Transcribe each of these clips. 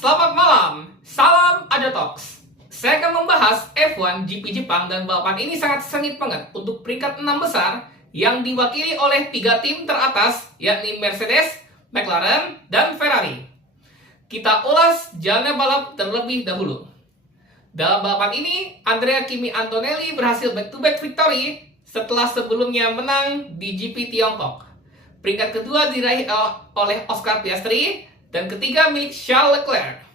Selamat malam, salam Ajo Talks. Saya akan membahas F1 GP Jepang dan balapan ini sangat sengit banget untuk peringkat 6 besar yang diwakili oleh 3 tim teratas yakni Mercedes, McLaren, dan Ferrari. Kita ulas jalannya balap terlebih dahulu. Dalam balapan ini, Andrea Kimi Antonelli berhasil back-to-back victory setelah sebelumnya menang di GP Tiongkok. Peringkat kedua diraih oleh Oscar Piastri dan ketiga milik Charles Leclerc.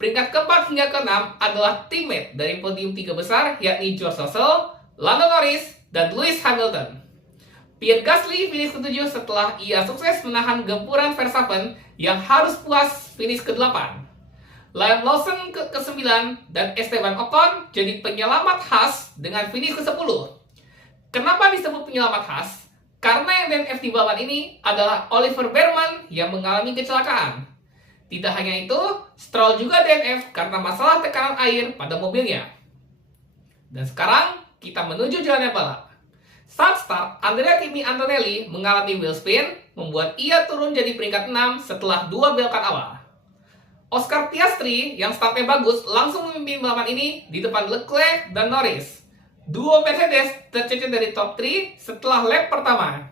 Peringkat keempat hingga keenam adalah teammate dari podium 3 besar yakni George Russell, Lando Norris, dan Lewis Hamilton. Pierre Gasly finish ke-7 setelah ia sukses menahan gempuran Verstappen yang harus puas finish ke-8. Liam Lawson ke-9 dan Esteban Ocon jadi penyelamat Haas dengan finish ke-10. Kenapa disebut penyelamat Haas? Karena yang DNF di balapan ini adalah Oliver Bearman yang mengalami kecelakaan. Tidak hanya itu, Stroll juga DNF karena masalah tekanan air pada mobilnya. Dan sekarang kita menuju jalannya balap. Saat start, Andrea Kimi Antonelli mengalami wheel spin, membuat ia turun jadi peringkat 6 setelah 2 belokan awal. Oscar Piastri yang startnya bagus langsung memimpin balapan ini di depan Leclerc dan Norris. Duo Mercedes tercecer dari top 3 setelah lap pertama.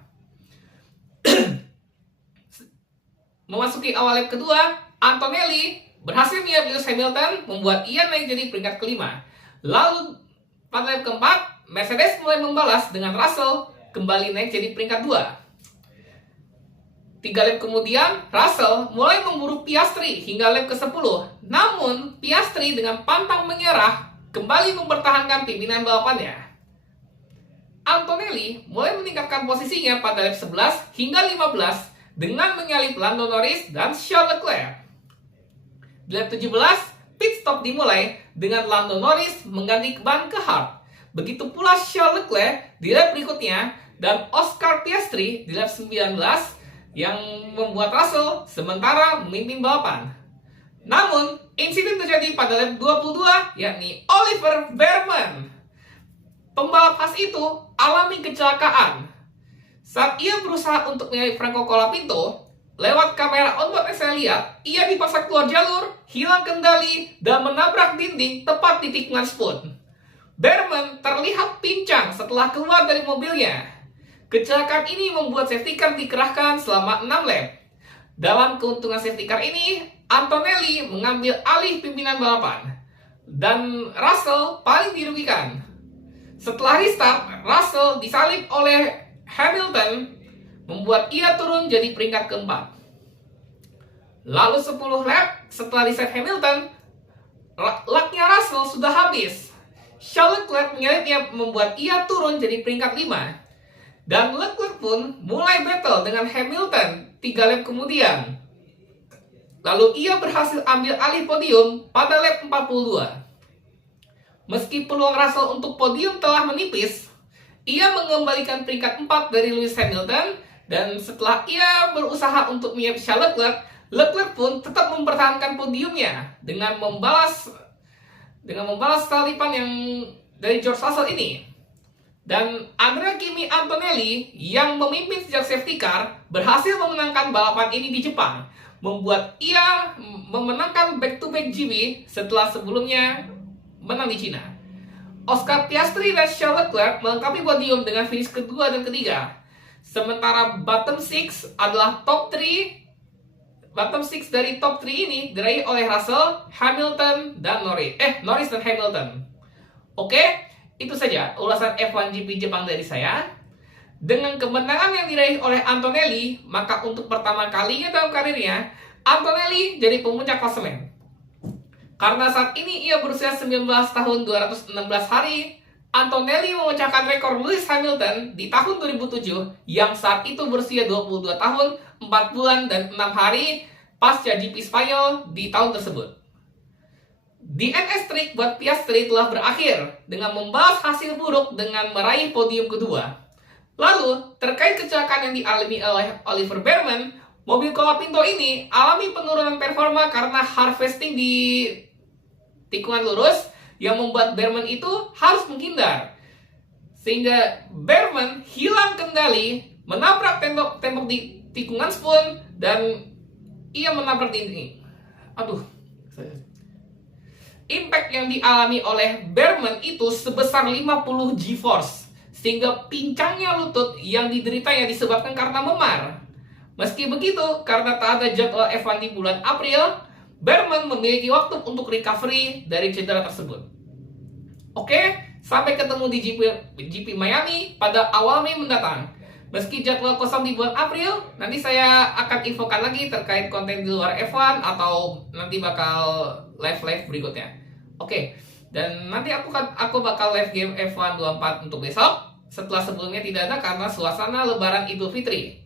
Memasuki awal lap kedua, Antonelli berhasil menyalip Lewis Hamilton, membuat ia naik jadi peringkat kelima. Lalu pada lap keempat, Mercedes mulai membalas dengan Russell kembali naik jadi peringkat 2. 3 lap kemudian, Russell mulai memburu Piastri hingga lap ke-10. Namun, Piastri dengan pantang menyerah kembali mempertahankan pimpinan balapannya. Antonelli mulai meningkatkan posisinya pada lap 11 hingga 15 dengan menyalip Lando Norris dan Charles Leclerc. Di lap 17, pit stop dimulai dengan Lando Norris mengganti ban ke hard. Begitu pula Charles Leclerc di lap berikutnya dan Oscar Piastri di lap 19 yang membuat Russell sementara memimpin balapan. Namun, insiden terjadi pada lap 22, yakni Oliver Bearman. Pembalap Haas itu alami kecelakaan. Saat ia berusaha untuk menyalip Franco Colapinto, lewat kamera onboard saya lihat, ia dipaksa keluar jalur, hilang kendali, dan menabrak dinding tepat di tikungan spoon. Bearman terlihat pincang setelah keluar dari mobilnya. Kecelakaan ini membuat safety car dikerahkan selama 6 lap. Dalam keuntungan safety car ini, Antonelli mengambil alih pimpinan balapan dan Russell paling dirugikan. Setelah restart, Russell disalip oleh Hamilton, membuat ia turun jadi peringkat keempat. Lalu 10 lap setelah reset Hamilton, lucknya Russell sudah habis. Charles Leclerc menyalipnya, membuat ia turun jadi peringkat 5. Dan Leclerc pun mulai battle dengan Hamilton 3 lap kemudian. Lalu ia berhasil ambil alih podium pada lap 42. Meski peluang Russell untuk podium telah menipis, ia mengembalikan peringkat 4 dari Lewis Hamilton, dan setelah ia berusaha untuk menyalip Charles Leclerc, Leclerc pun tetap mempertahankan podiumnya dengan membalas salipan yang dari George Russell ini. Dan Andrea Kimi Antonelli yang memimpin sejak safety car berhasil memenangkan balapan ini di Jepang, membuat ia memenangkan back-to-back GP setelah sebelumnya menang di Cina. Oscar Piastri dan Charles Leclerc melengkapi podium dengan finish kedua dan ketiga. Sementara bottom 6 adalah top 3. Bottom 6 dari top 3 ini diraih oleh Russell, Hamilton, dan Norris dan Hamilton. Oke, itu saja ulasan F1 GP Jepang dari saya. Dengan kemenangan yang diraih oleh Antonelli, maka untuk pertama kalinya dalam karirnya, Antonelli jadi pemuncak klasemen. Karena saat ini ia berusia 19 tahun 216 hari, Antonelli memecahkan rekor Lewis Hamilton di tahun 2007 yang saat itu berusia 22 tahun, 4 bulan, dan 6 hari pasca GP Spanyol di tahun tersebut. DNS streak buat Piastri telah berakhir dengan membalas hasil buruk dengan meraih podium kedua. Lalu, terkait kecelakaan yang dialami oleh Oliver Bearman, mobil Colapinto ini alami penurunan performa karena harvesting di tikungan lurus yang membuat Bearman itu harus menghindar. Sehingga Bearman hilang kendali, menabrak tembok di tikungan spoon, dan ia menabrak dinding. Aduh, Impact yang dialami oleh Behrman itu sebesar 50 G-force, sehingga pincangnya lutut yang dideritanya disebabkan karena memar. Meski begitu, karena tak ada jadwal F1 di bulan April, Behrman memiliki waktu untuk recovery dari cedera tersebut. Oke, sampai ketemu di GP Miami pada awal Mei mendatang. Meski jadwal kosong di bulan April, nanti saya akan infokan lagi terkait konten di luar F1 atau nanti bakal live berikutnya. Oke, dan nanti aku bakal live game F1 24 untuk besok. Setelah sebelumnya tidak ada karena suasana Lebaran Idul Fitri.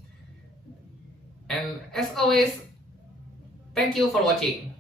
And as always, thank you for watching.